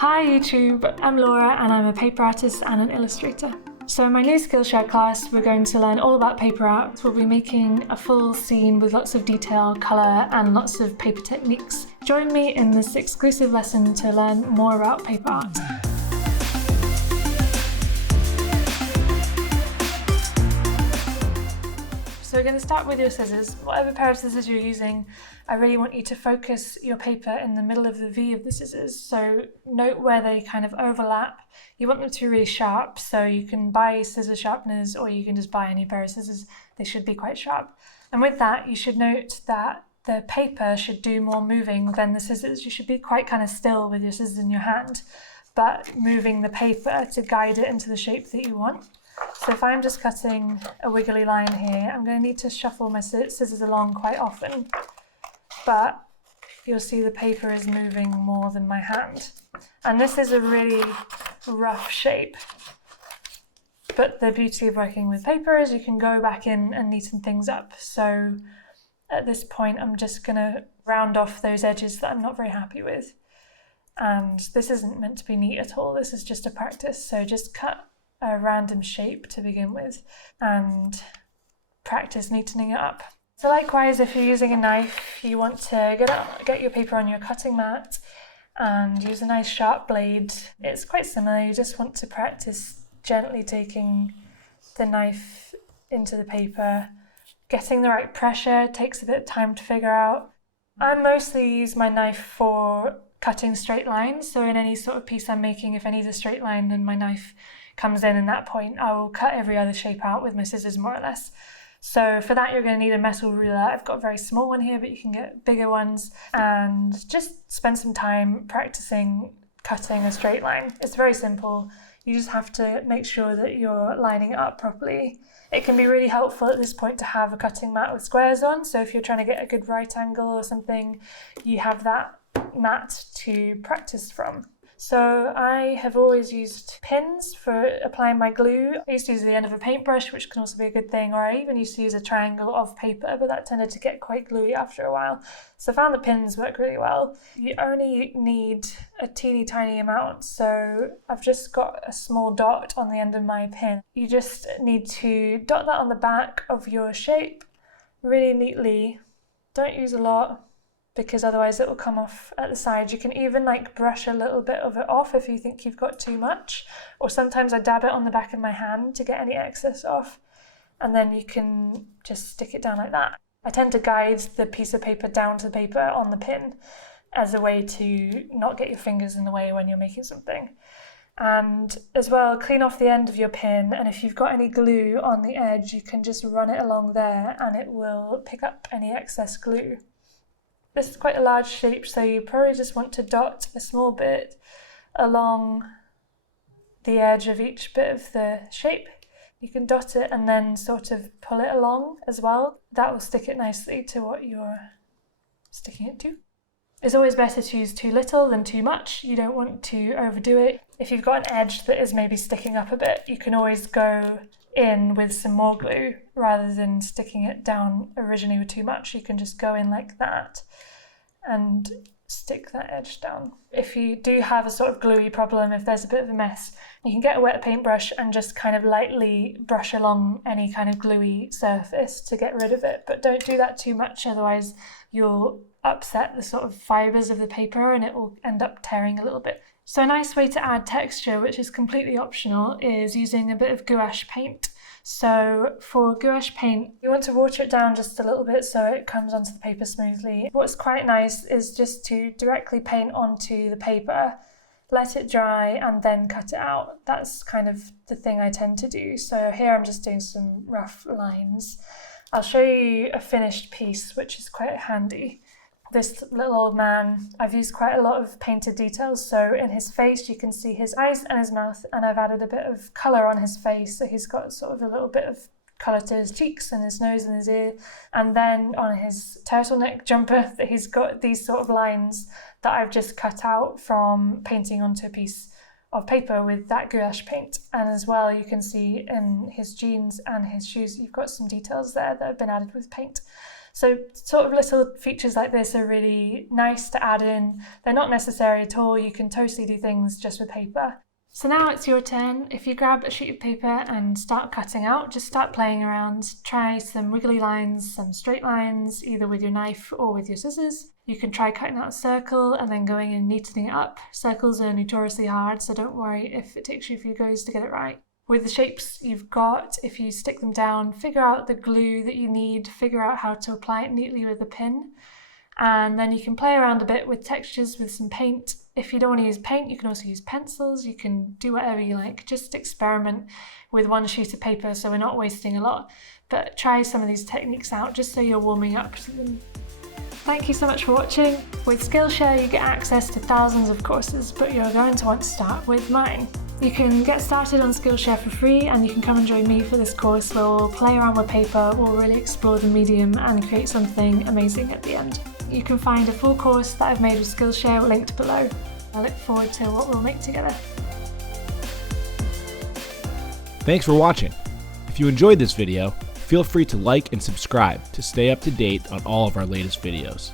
Hi YouTube, I'm Laura and I'm a paper artist and an illustrator. So in my new Skillshare class we're going to learn all about paper art. We'll be making a full scene with lots of detail, colour and lots of paper techniques. Join me in this exclusive lesson to learn more about paper art. So we're going to start with your scissors. Whatever pair of scissors you're using, I really want you to focus your paper in the middle of the V of the scissors. So note where they kind of overlap. You want them to be really sharp, so you can buy scissor sharpeners or you can just buy any pair of scissors. They should be quite sharp. And with that, you should note that the paper should do more moving than the scissors. You should be quite kind of still with your scissors in your hand, but moving the paper to guide it into the shape that you want. So if I'm just cutting a wiggly line here, I'm going to need to shuffle my scissors along quite often, but you'll see the paper is moving more than my hand. And this is a really rough shape. But the beauty of working with paper is you can go back in and neaten things up. So at this point, I'm just going to round off those edges that I'm not very happy with. And this isn't meant to be neat at all. This is just a practice. So just cut a random shape to begin with and practice neatening it up. So likewise, if you're using a knife, you want to get your paper on your cutting mat and use a nice sharp blade. It's quite similar. You just want to practice gently taking the knife into the paper. Getting the right pressure takes a bit of time to figure out. I mostly use my knife for cutting straight lines. So in any sort of piece I'm making, if I need a straight line, then my knife comes in that point. I will cut every other shape out with my scissors more or less. So for that you're going to need a metal ruler. I've got a very small one here, but you can get bigger ones, and just spend some time practicing cutting a straight line. It's very simple. You just have to make sure that you're lining it up properly. It can be really helpful at this point to have a cutting mat with squares on, so if you're trying to get a good right angle or something, you have that mat to practice from. So I have always used pins for applying my glue. I used to use the end of a paintbrush, which can also be a good thing, or I even used to use a triangle of paper, but that tended to get quite gluey after a while. So I found the pins work really well. You only need a teeny tiny amount, so I've just got a small dot on the end of my pin. You just need to dot that on the back of your shape really neatly. Don't use a lot, because otherwise it will come off at the sides. You can even brush a little bit of it off if you think you've got too much, or sometimes I dab it on the back of my hand to get any excess off, and then you can just stick it down like that. I tend to guide the piece of paper down to the paper on the pin as a way to not get your fingers in the way when you're making something. And as well, clean off the end of your pin, and if you've got any glue on the edge, you can just run it along there and it will pick up any excess glue. This is quite a large shape, so you probably just want to dot a small bit along the edge of each bit of the shape. You can dot it and then sort of pull it along as well. That will stick it nicely to what you're sticking it to. It's always better to use too little than too much. You don't want to overdo it. If you've got an edge that is maybe sticking up a bit, you can always go in with some more glue rather than sticking it down originally with too much. You can just go in like that and stick that edge down. If you do have a sort of gluey problem, if there's a bit of a mess, you can get a wet paintbrush and just kind of lightly brush along any kind of gluey surface to get rid of it, but don't do that too much, otherwise you'll upset the sort of fibres of the paper and it will end up tearing a little bit. So a nice way to add texture, which is completely optional, is using a bit of gouache paint. So for gouache paint, you want to water it down just a little bit so it comes onto the paper smoothly. What's quite nice is just to directly paint onto the paper, let it dry and then cut it out. That's kind of the thing I tend to do. So here I'm just doing some rough lines. I'll show you a finished piece, which is quite handy. This little old man, I've used quite a lot of painted details, so in his face you can see his eyes and his mouth, and I've added a bit of colour on his face, so he's got sort of a little bit of colour to his cheeks and his nose and his ear, and then on his turtleneck jumper that he's got these sort of lines that I've just cut out from painting onto a piece of paper with that gouache paint. And as well, you can see in his jeans and his shoes, you've got some details there that have been added with paint. So sort of little features like this are really nice to add in. They're not necessary at all. You can totally do things just with paper. So now it's your turn. If you grab a sheet of paper and start cutting out, just start playing around. Try some wiggly lines, some straight lines, either with your knife or with your scissors. You can try cutting out a circle and then going and neatening it up. Circles are notoriously hard, so don't worry if it takes you a few goes to get it right. With the shapes you've got, if you stick them down, figure out the glue that you need, figure out how to apply it neatly with a pin. And then you can play around a bit with textures with some paint. If you don't want to use paint, you can also use pencils. You can do whatever you like. Just experiment with one sheet of paper so we're not wasting a lot. But try some of these techniques out just so you're warming up to them. Thank you so much for watching. With Skillshare, you get access to thousands of courses, but you're going to want to start with mine. You can get started on Skillshare for free, and you can come and join me for this course where we'll play around with paper, we'll really explore the medium and create something amazing at the end. You can find a full course that I've made with Skillshare linked below. I look forward to what we'll make together. Thanks for watching. If you enjoyed this video, feel free to like and subscribe to stay up to date on all of our latest videos.